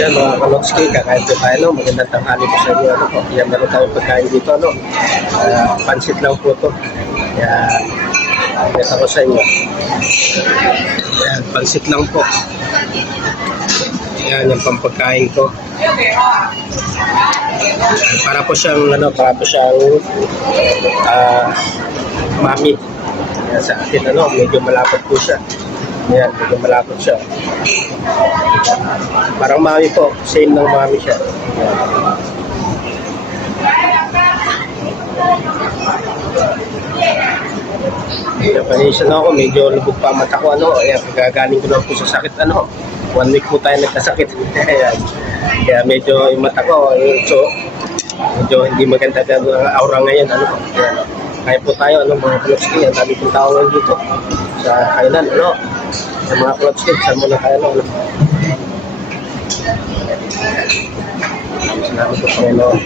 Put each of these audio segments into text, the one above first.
Yan mga kalotski, kakain po tayo, no? Magandang tanghali po sa inyo, ano po. Yan, meron tayong pagkain dito, ano? Pansit lang po to. Yan, ito ko sa inyo. Yan, pansit lang po. Yan, yung pampagkain ko. Yan, para po siyang, ano, mami. Yan, sa akin, ano, medyo malapot po siya. Yan, medyo malapot siya. Parang mami po, same ng mami siya. Yan, panisya na ako, medyo lubog pa mata ko, ano. Ayan, gagaling ko lang po sa sakit, ano. 1 week po tayo nagkasakit. Ayan. Kaya medyo yung mata ko, so, medyo hindi maganda ang aura ngayon, ano po. Ayan. Kaya po tayo, ano, mga kalotski, ang dami pong tao ngayon dito sa kainan, ano. Sa mga kalotski, saan muna tayo, ano. Salamat po, Panginoon.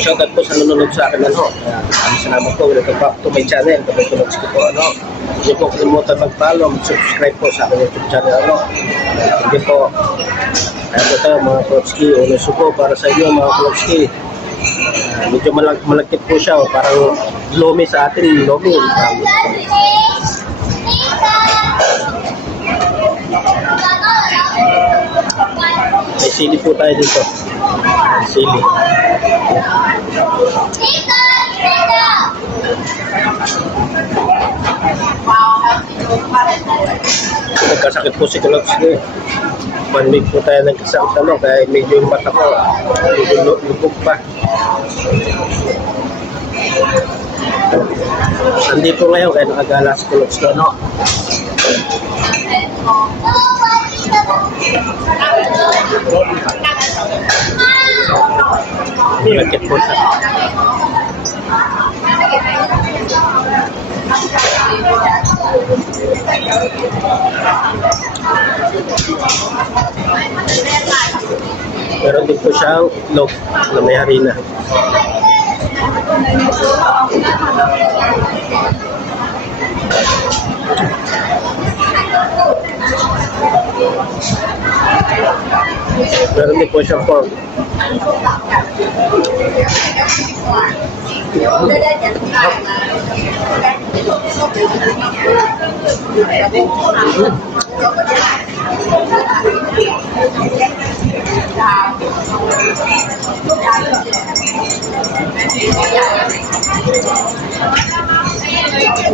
Shoutout po sa nanonood sa akin, ano. Salamat po, welcome back to my channel. Kapag kalotski po, ano. Hindi po kalimutan mag-follow, mag-subscribe po sa aking YouTube channel, ano. Hindi po. Kaya po tayo, mga kalotski, unaso po para sa inyo, mga kalotski. Medyo malagkit po siya, parang lomi sa atin, lomi. May sili po tayo dito. Sili. Nagkasakit po si Kalotski. 1 week po tayo nagkasakit, ano, kaya medyo yung mata ko, medyo lubog pa. Nandito ngayon kaya nakagala si Kalotski, ano. Nilagkit po siya. Meron din po siyang itlog na may harina. Meron din po siyang pork.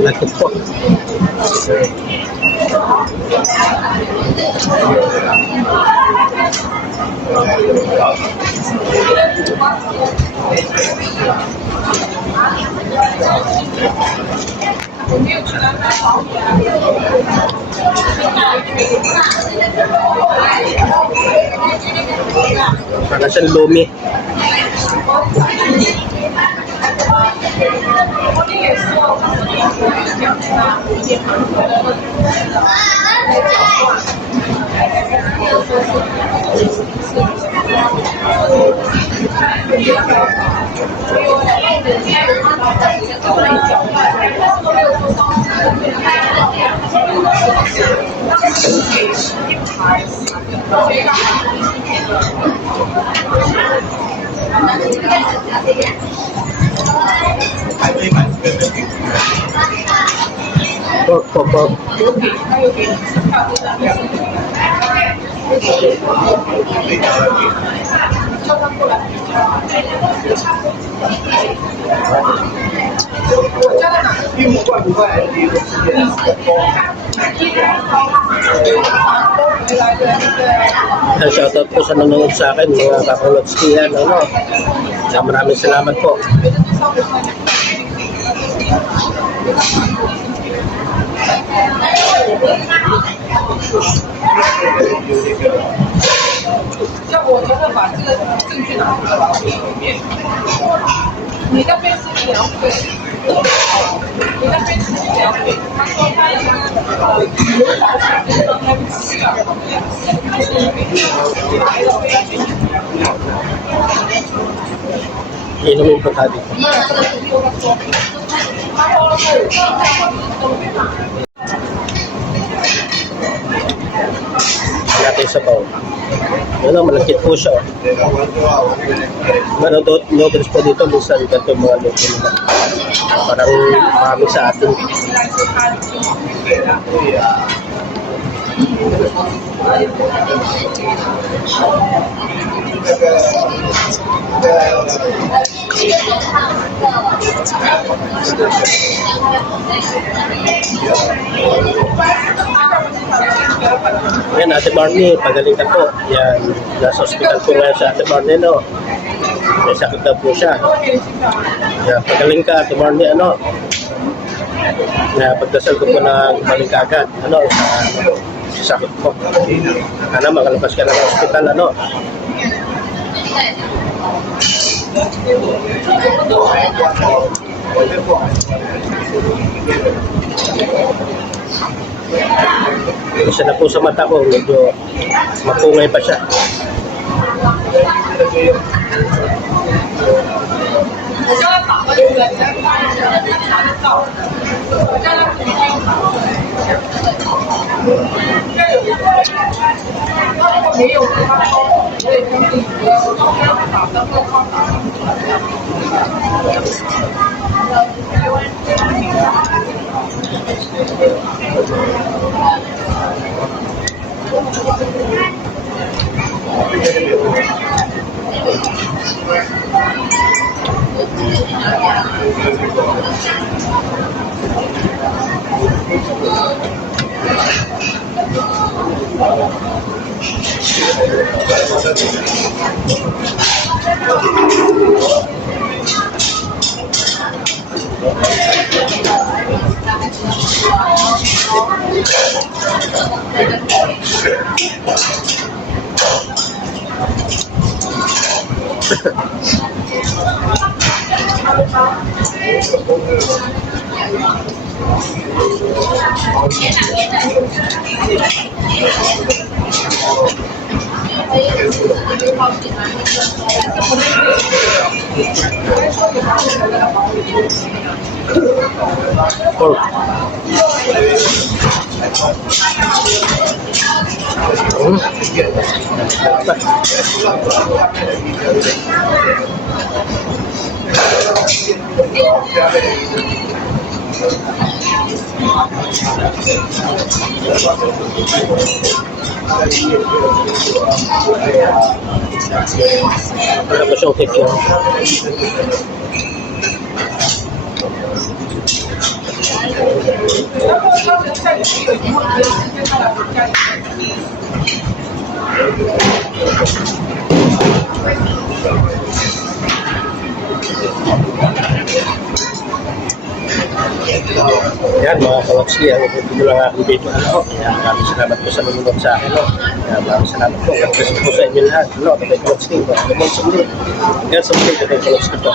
Lakit po. Para siyang lumi. Pork. Shoutout po sa nanonood sa akin, mga kakalotski yan, ano. Maraming salamat po. Inumin po tayo dito. Natin sa baw. Ano, malakit po siya. Ano, noodles po dito, minsan ganito mga luto nila. Parang marami sa atin. Yan, Ate Marnie, pagaling ka po. Yan, nasa hospital po ngayon sa Ate Marnie, no? May sakit daw po siya. Yan, pagaling ka, Ate Marnie, ano? Pagdasal ko po na gumaling ka agad, ano, sa sakit ko. Ano, makalabas ka na ng hospital, ano? Isa na po sa mata ko, medyo mapungay pa siya. Pork. Para masyong picture. Yan mga kalapsi, ang ito lang aking video. Maraming salamat po sa nanonood sa akin. Maraming salamat po. Kasi po sa inyo lahat. Kalapsi, yan sa mga kalapsi po.